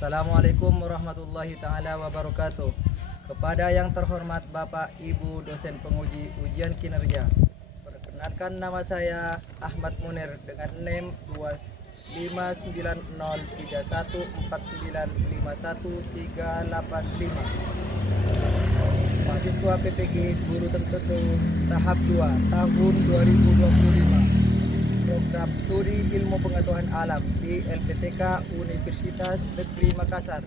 Assalamualaikum warahmatullahi taala wabarakatuh. Kepada yang terhormat Bapak Ibu dosen penguji ujian kinerja, perkenalkan nama saya Ahmad Munir dengan NIM 2590314951385. Mahasiswa PPG Guru Tertentu tahap 2 tahun 2025. Program Studi Ilmu Pengetahuan Alam di LPTK Universitas Negeri Makassar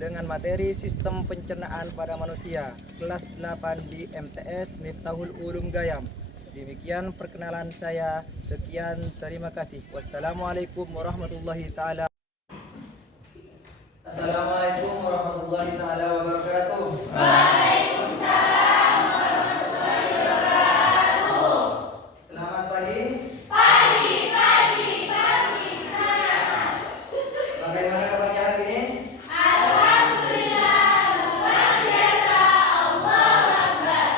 dengan materi Sistem Pencernaan pada Manusia kelas 8 di MTS Miftahul Ulum Gayam. Demikian perkenalan saya. Sekian, terima kasih. Wassalamualaikum warahmatullahi taala. Assalamualaikum warahmatullahi taala wabarakatuh. Waalaikumsalam warahmatullahi wabarakatuh. Selamat pagi. Bagaimana kabarnya hari ini? Alhamdulillah, luar biasa. Allahu Akbar.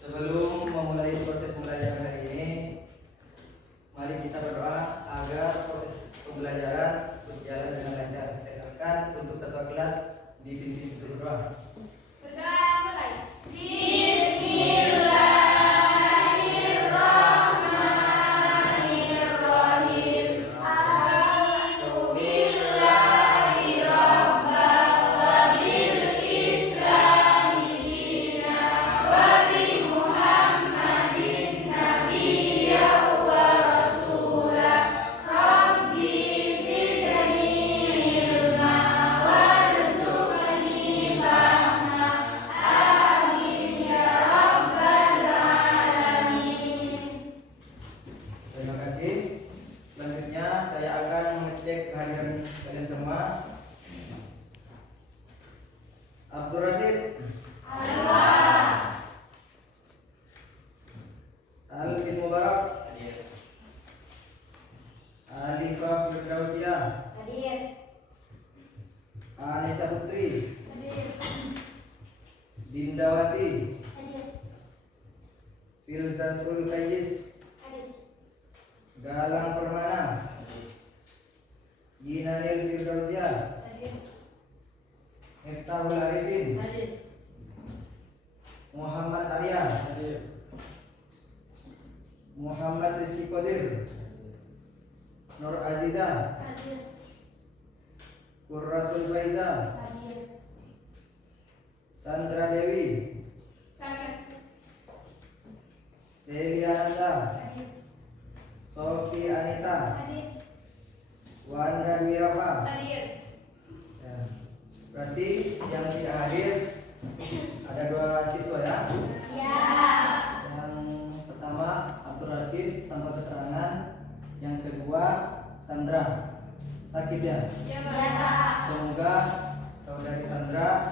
Sebelum memulai proses pembelajaran hari ini, mari kita berdoa agar proses pembelajaran berjalan dengan lancar. Saya akan untuk ketua kelas dipimpin berdoa. Berdoa mulai. Bismillahirrahmanirrahim. Alhamdulillahi rabbal wa bil islami dina wa bi Muhammadin nabiyyan wa rasulah. Rabbi zidni ilma warzuqni fahma. Amin ya rabbal alamin. Terima kasih. Selanjutnya saya akan mengecek kehadiran kalian semua. Abdul Rasid, Alvin Mubarak, Alifah Firdausiah, Hadir. Anissa Putri, Hadir. Dindawati, Hadir. Filzatul Qais, Hadir. Galang Permana, Yinanil Firdausiah, Hadir. Miftahul Arifin, Hadir. Muhammad Arya, Muhammad Rizky Qadir, Nur Aziza, Hadir. Qurratul Faiza, Hadir. Sandra Dewi, Sakit. Celia Nanda, Hadir. Sofi Anita, Hadir. Wanda Dwi Rafa. Hadir. Ya. Berarti yang tidak hadir ada 2 siswa ya. Ya. Yang pertama Abdul Rasid tanpa keterangan, yang kedua Sandra. Sakit ya. Ya, Pak. Semoga saudari Sandra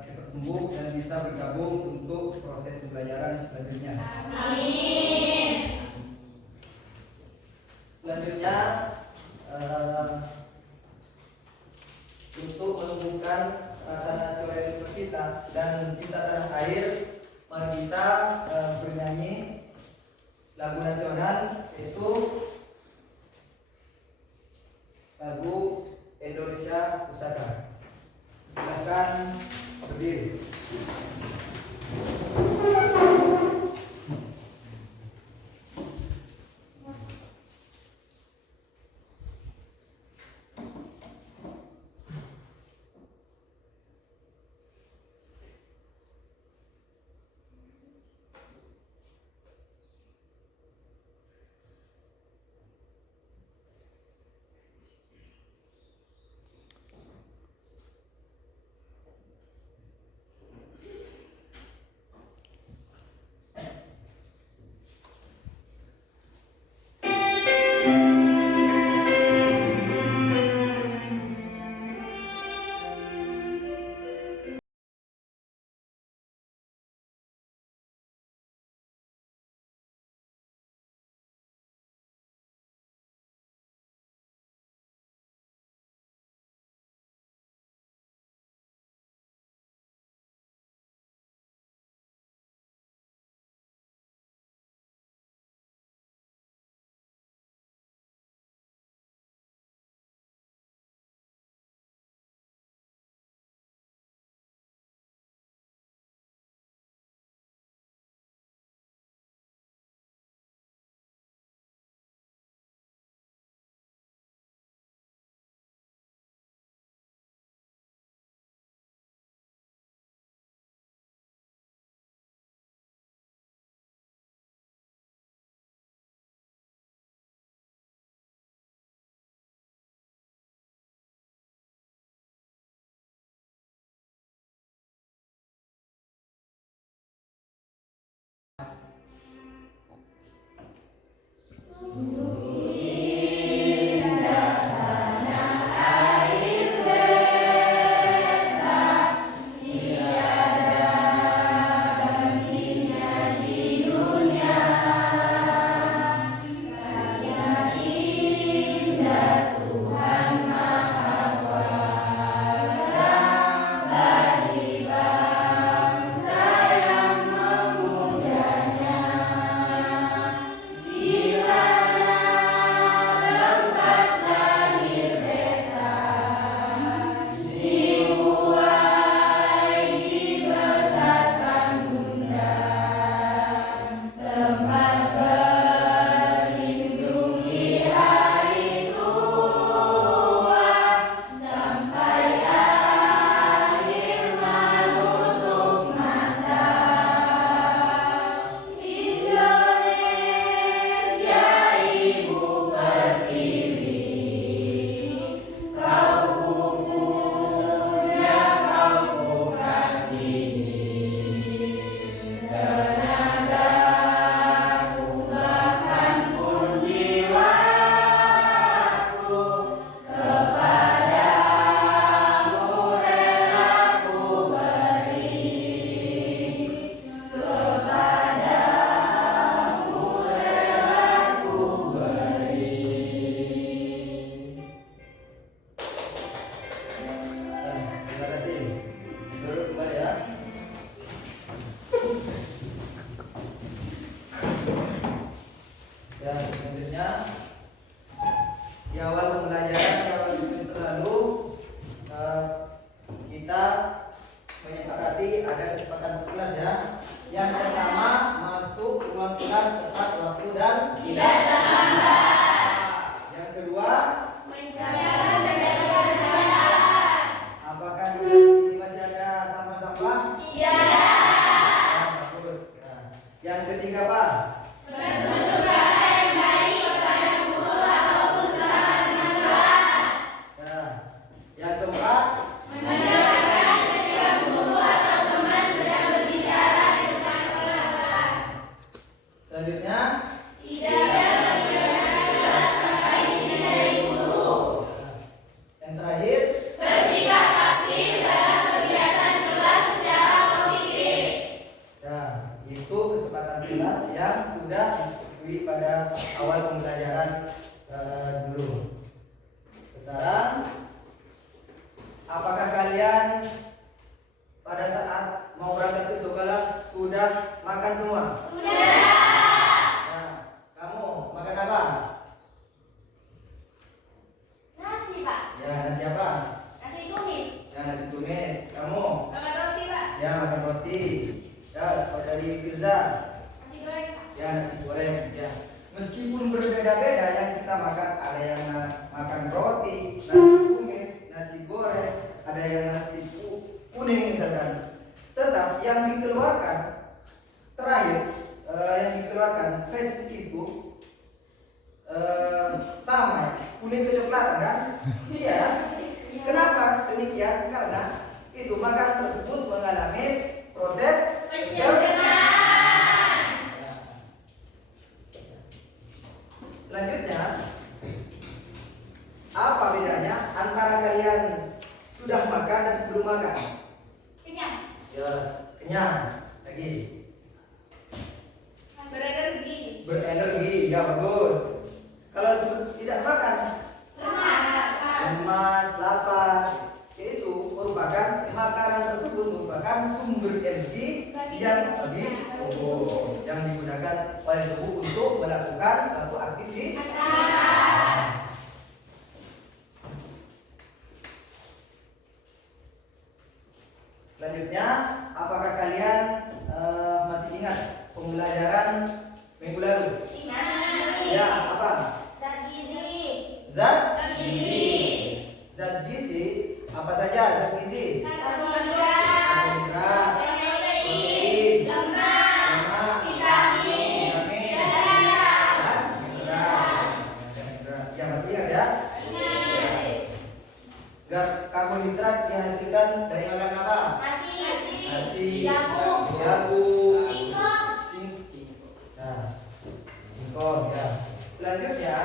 cepat sembuh dan bisa bergabung untuk proses pembelajaran selanjutnya. Amin. Selanjutnya untuk menumbuhkan rasa nasionalisme kita dan cinta tanah air, mari kita bernyanyi lagu nasional, yaitu lagu Indonesia Pusaka. Silakan berdiri. awal pembelajaran di awal semester lalu kita menyepakati ada kesepakatan kelas ya. Yang pertama, masuk ruang kelas tepat waktu dan tidak terlambat. Yang kedua, apakah di kelas ini masih ada sampah-sampah? Iya. Ya, bagus. Nah, yang ketiga Pak, nah, yang keempat, selanjutnya, yang terakhir, ya, itu kesempatan kelas yang sudah disebutkan pada awal pembelajaran dulu. Sekarang, apakah kalian pada saat mau berangkat ke sekolah sudah makan semua? Nah, kamu makan apa? Ya, nasi apa? Ya, nasi tumis. Kamu? Ya, makan roti. Ya, kalau dari Firza. Ya, nasi goreng. Ya, meskipun berbeda-beda yang kita makan, ada yang makan roti, nasi tumis, nasi goreng, ada yang nasi kuning misalkan. Tetap yang dikeluarkan terakhir, yang dikeluarkan face itu sama, kuning kecoklatan kan? Iya. Kenapa demikian? Karena itu makanan tersebut mengalami proses pencernaan. Selanjutnya, apa bedanya antara kalian sudah makan dan sebelum makan? Yes, kenyang. Lagi. Berenergi, ya bagus. Kalau tidak makan, lemas, lapar, itu merupakan makanan tersebut merupakan sumber energi yang yang digunakan oleh tubuh untuk melakukan satu aktivitas. Selanjutnya, apakah kalian masih ingat pembelajaran minggu lalu? Ya, apa? Zat gizi. Zat gizi apa saja zat gizi? Karbohidrat, protein, lemak, vitamin, dan mineral. Ya, masih ingat ya? Karbohidrat dihasilkan dari makan apa? Nasi, jagung, singkong ya. Selanjutnya,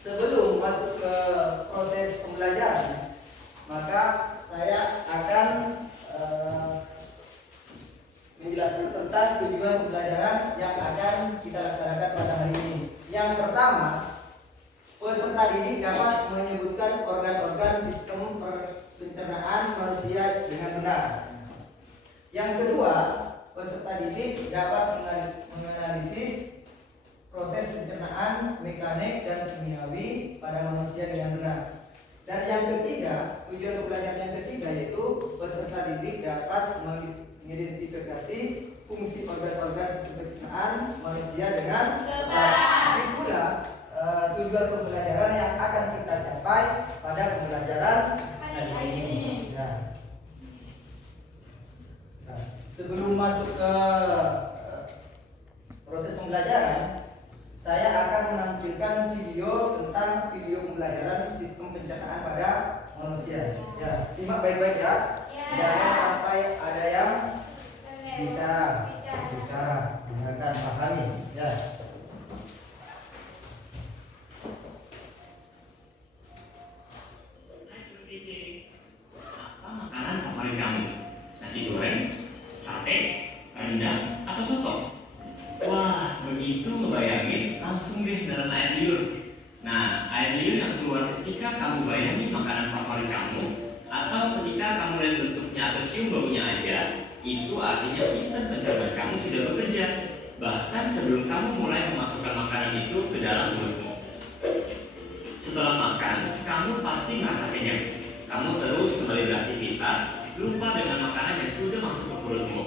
sebelum masuk ke proses pembelajaran, maka saya akan menjelaskan tentang tujuan pembelajaran yang akan kita laksanakan pada hari ini. Yang pertama, peserta didik dapat menyebutkan organ-organ sistem pencernaan manusia dengan benar. Yang kedua, peserta didik dapat menganalisis proses pencernaan mekanik dan kimiawi pada manusia dengan benar. Dan yang ketiga, tujuan pembelajaran yang ketiga yaitu peserta didik dapat mengidentifikasi fungsi organ-organ sistem pencernaan manusia dengan benar. Itulah tujuan pembelajaran yang akan kita capai pada pembelajaran hari ini. Nah, sebelum masuk ke proses pembelajaran, saya akan menampilkan video tentang video pembelajaran sistem pencernaan pada manusia. Ya, simak baik-baik ya. Jangan sampai ada yang bicara, dengarkan, pahami. Ya. Apa makanan favorit kamu? Nasi goreng, sate, rendang, atau soto? Wah, begitu ngebayangin langsung deh dalam air liur. Nah, air liur yang keluar ketika kamu bayangin makanan favorit kamu, atau ketika kamu lihat bentuknya atau cium baunya aja, itu artinya sistem pencernaan kamu sudah bekerja. Bahkan sebelum kamu mulai memasukkan makanan itu ke dalam mulutmu. Setelah makan, kamu pasti merasa kenyang. Kamu terus kembali beraktivitas, lupa dengan makanan yang sudah masuk ke perutmu.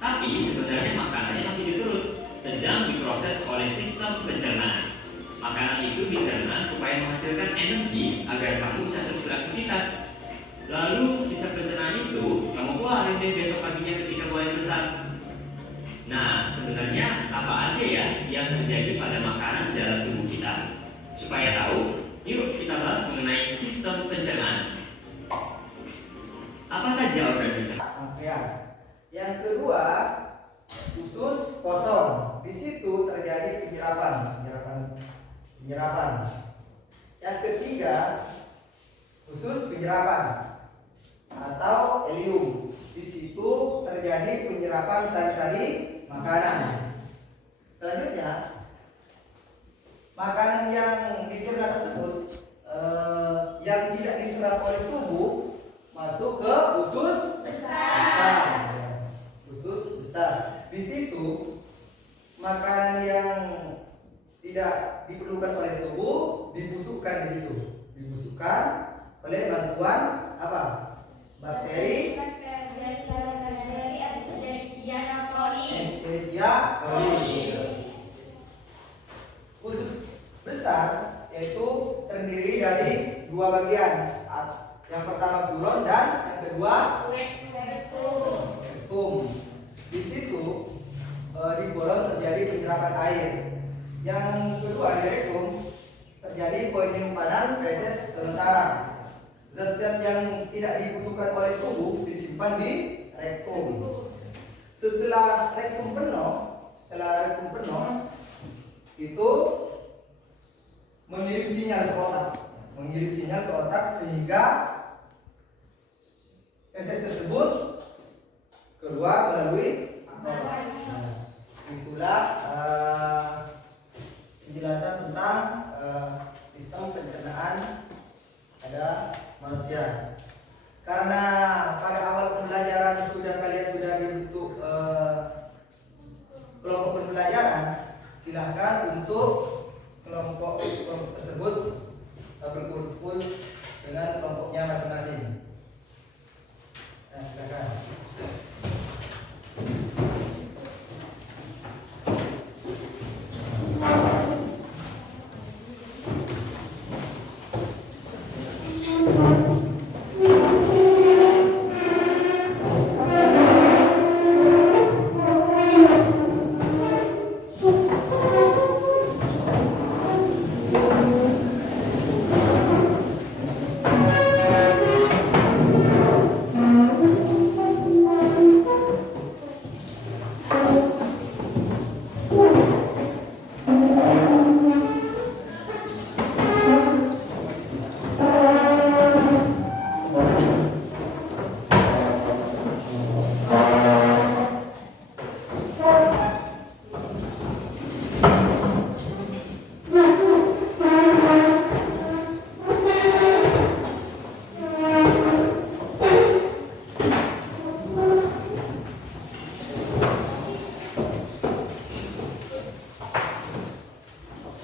Tapi sebenarnya makanannya masih di perut, sedang diproses oleh sistem pencernaan. Makanan itu dicerna supaya menghasilkan energi agar kamu bisa terus beraktivitas. Lalu sisa pencernaan itu kamu keluarin deh besok paginya ketika buang besar. Nah, sebenarnya apa aja ya yang terjadi pada makanan dalam tubuh kita? Supaya tahu, yuk kita bahas mengenai sistem pencernaan. Apa saja organ pencernaan? Pankreas. Yang kedua, usus kosong. Di situ terjadi penyerapan. Yang ketiga, usus penyerapan atau ileum. Di situ terjadi penyerapan sari-sari makanan. Selanjutnya, makanan yang dicerna tersebut yang tidak diserap oleh tubuh masuk ke usus besar. Usus besar. Di situ makanan yang tidak diperlukan oleh tubuh dibusukkan di situ. Dibusukkan oleh bantuan apa? Bakteri Escherichia coli. Usus besar yaitu terdiri dari dua bagian. Yang pertama kulon dan yang kedua rektum. Di situ di kulon terjadi penyerapan air. Yang kedua di rektum terjadi penyimpanan feses sementara. Zat-zat yang tidak dibutuhkan oleh tubuh disimpan di rektum. Setelah rektum penuh itu mengirim sinyal ke otak sehingga feses tersebut keluar melalui nafas. Itulah penjelasan tentang sistem pencernaan pada manusia. Karena pada awal pembelajaran kalian sudah dibentuk kelompok pembelajaran, silahkan untuk kelompok tersebut berkumpul dengan kelompoknya masing-masing. Nah, silakan.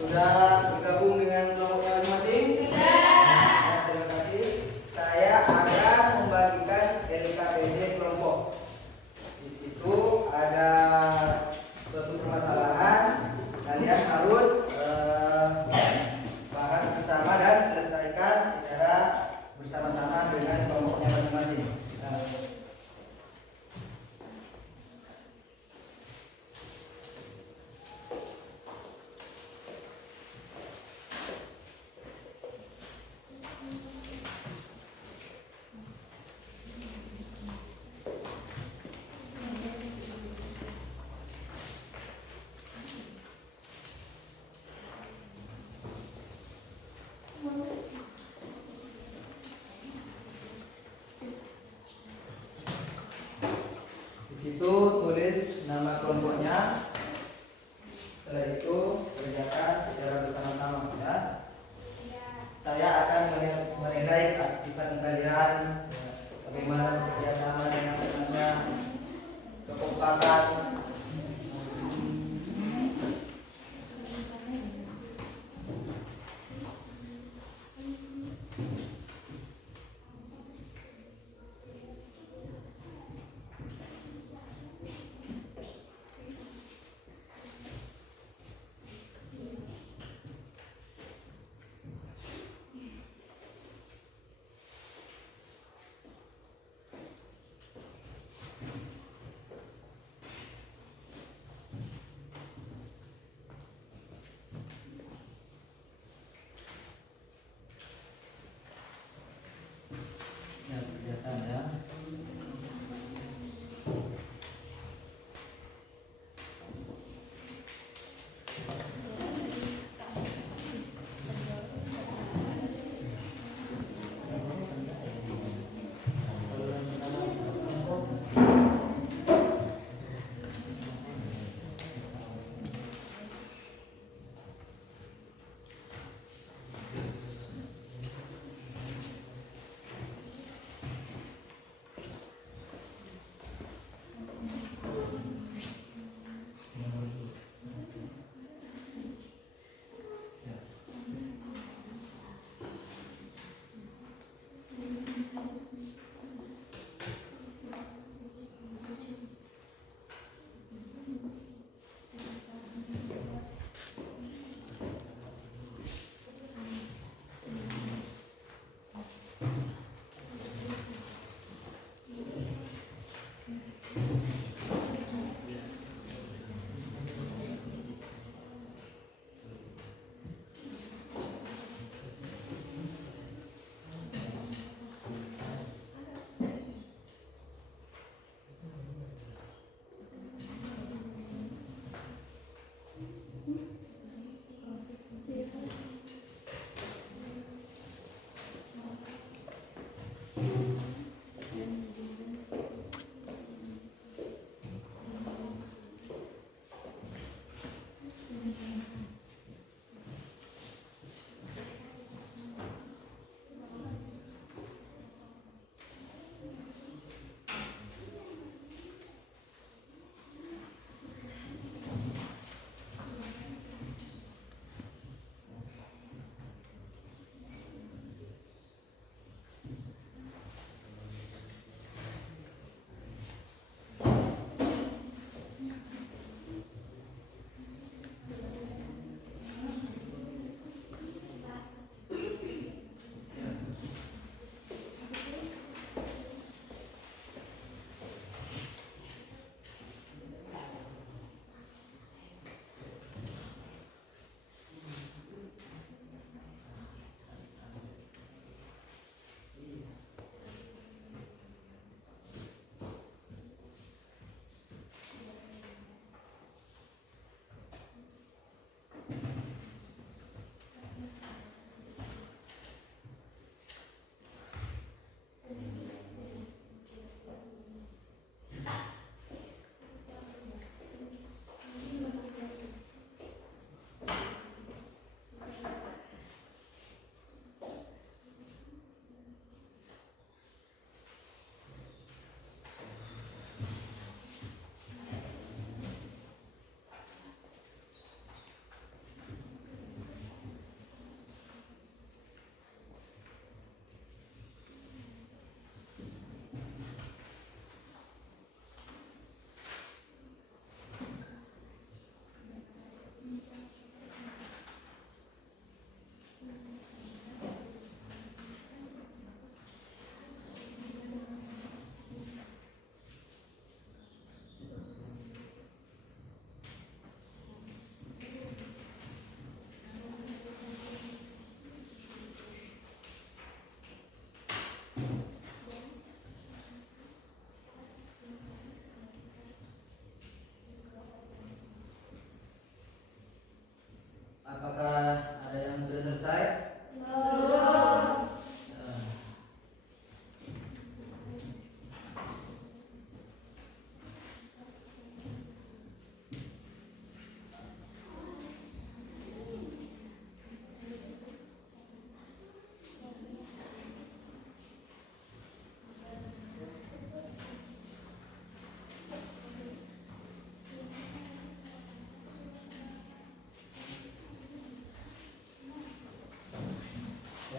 Sudah bergabung dengan kelompoknya masing-masing? Sudah. Terima kasih. Saya akan membagikan LKPD kelompok. Di situ ada suatu permasalahan, kalian harus bahas bersama dan selesaikan secara bersama-sama dengan kelompoknya masing-masing. Di situ tulis nama kelompoknya. Setelah itu kerjakan secara bersama-sama ya. Saya akan menilai keaktifan kalian, bagaimana bekerja sama dengan teman-teman, kekompakan.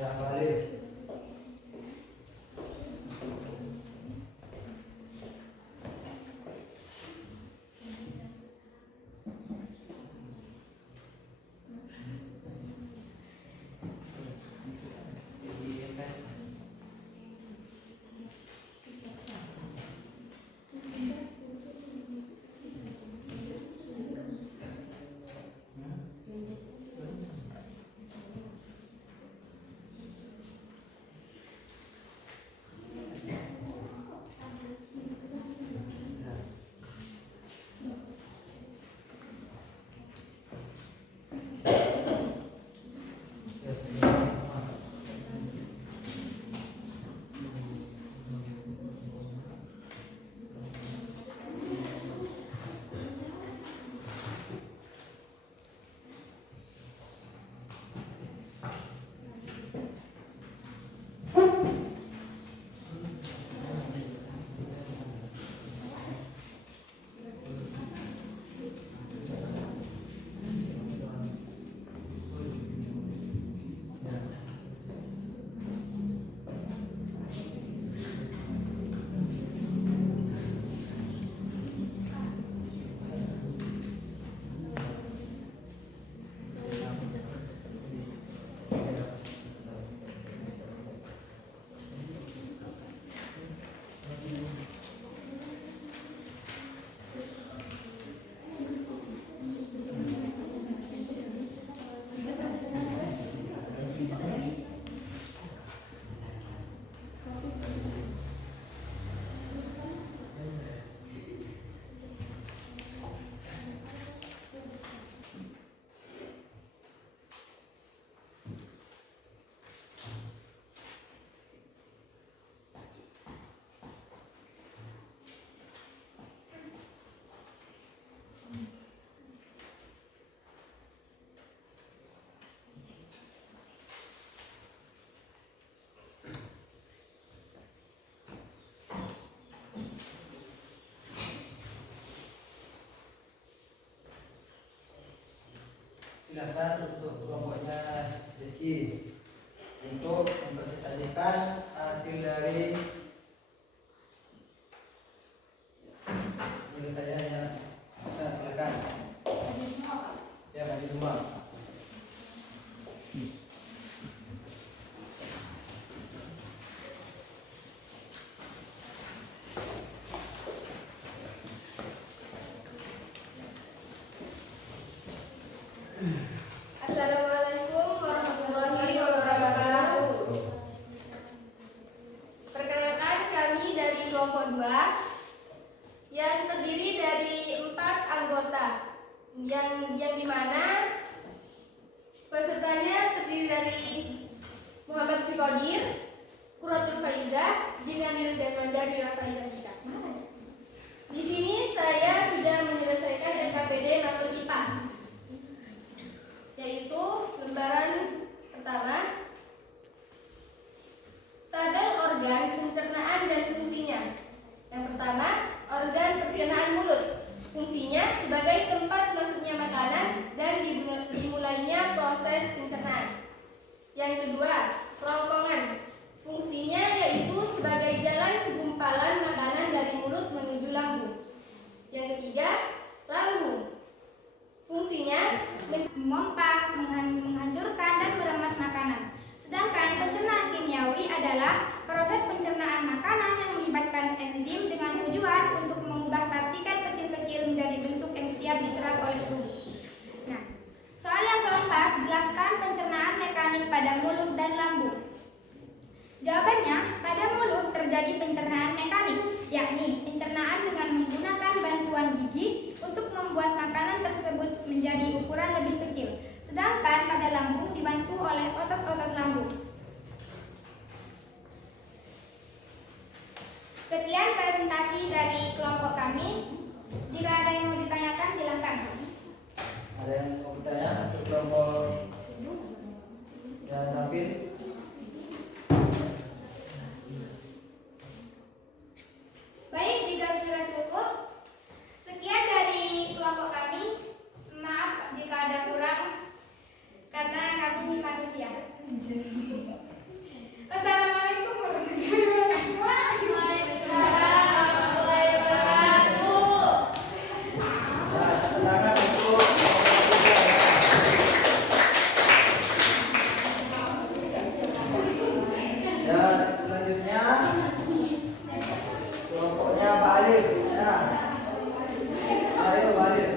Ya, balik. Silakan untuk kelompoknya Rizky untuk mempresentasikan hasil dari penyelesaiannya. Nah, silakan. Ya, bagi semua. Assalamualaikum warahmatullahi wabarakatuh. Perkenalkan, kami dari kelompok 2 yang terdiri dari 4 anggota, yang dimana pesertanya terdiri dari Muhammad Sikodir, Quratul Faizah, Jinanil dan Mandar Faizah kita. Di sini saya sudah menyelesaikan NKPD Makhluk IPA, yaitu lembaran pertama, tabel organ pencernaan dan fungsinya. Yang pertama, organ pencernaan mulut, fungsinya sebagai tempat masuknya makanan dan dimulainya proses pencernaan. Yang kedua, kerongkongan, fungsinya yaitu sebagai jalan gumpalan makanan dari mulut menuju lambung. Yang ketiga, lambung, fungsinya memompa, menghancurkan, dan meremas makanan. Sedangkan pencernaan kimiawi adalah proses pencernaan makanan yang melibatkan enzim dengan tujuan untuk mengubah partikel kecil-kecil menjadi bentuk yang siap diserap oleh tubuh. Nah, soal yang keempat, jelaskan pencernaan mekanik pada mulut dan lambung. Jawabannya, pada mulut terjadi pencernaan mekanik, yakni pencernaan dengan menggunakan bantuan gigi untuk membuat makanan tersebut menjadi ukuran lebih kecil. Sedangkan pada lambung dibantu oleh otot-otot lambung. Sekian presentasi dari kelompok kami. Jika ada yang mau ditanyakan, silakan. Ada yang mau bertanya untuk kelompok dan David? Baik, jika sudah cukup, sekian dari kelompok kami. Maaf jika ada kurang, karena kami manusia. Ya, selanjutnya kelompoknya Pak Alif. Ya. Ayo Pak Alif.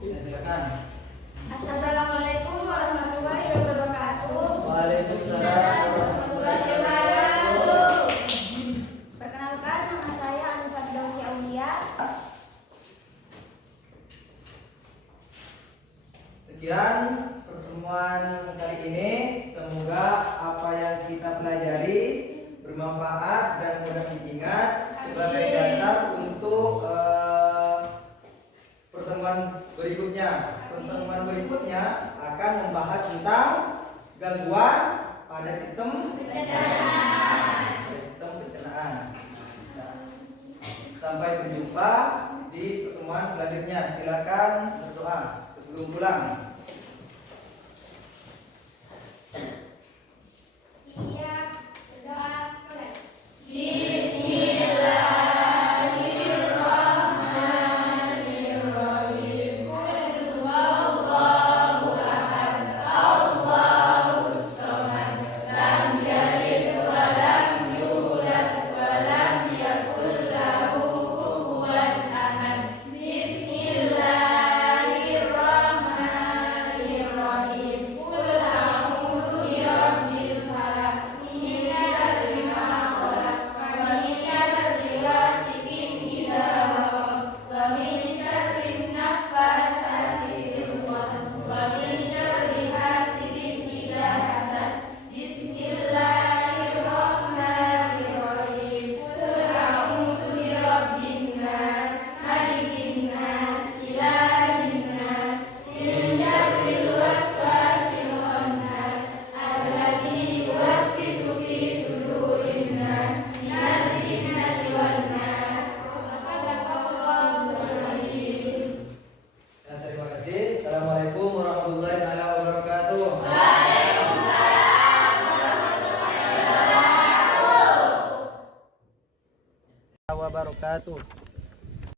Ya, silakan. Assalamualaikum warahmatullahi wabarakatuh. Waalaikumsalam warahmatullahi wabarakatuh. Perkenalkan, nama saya Anifah Dausi Aulia. Sekian pertemuan kali ini. Semoga apa yang kita pelajari bermanfaat dan mudah diingat sebagai dasar untuk pertemuan berikutnya. Pertemuan berikutnya akan membahas tentang gangguan pada sistem pencernaan. Sampai berjumpa di pertemuan selanjutnya. Silakan berdoa sebelum pulang. Siap, berdoa, mulai. Ya, terima kasih. Assalamualaikum warahmatullahi wabarakatuh. Wabarakatuh.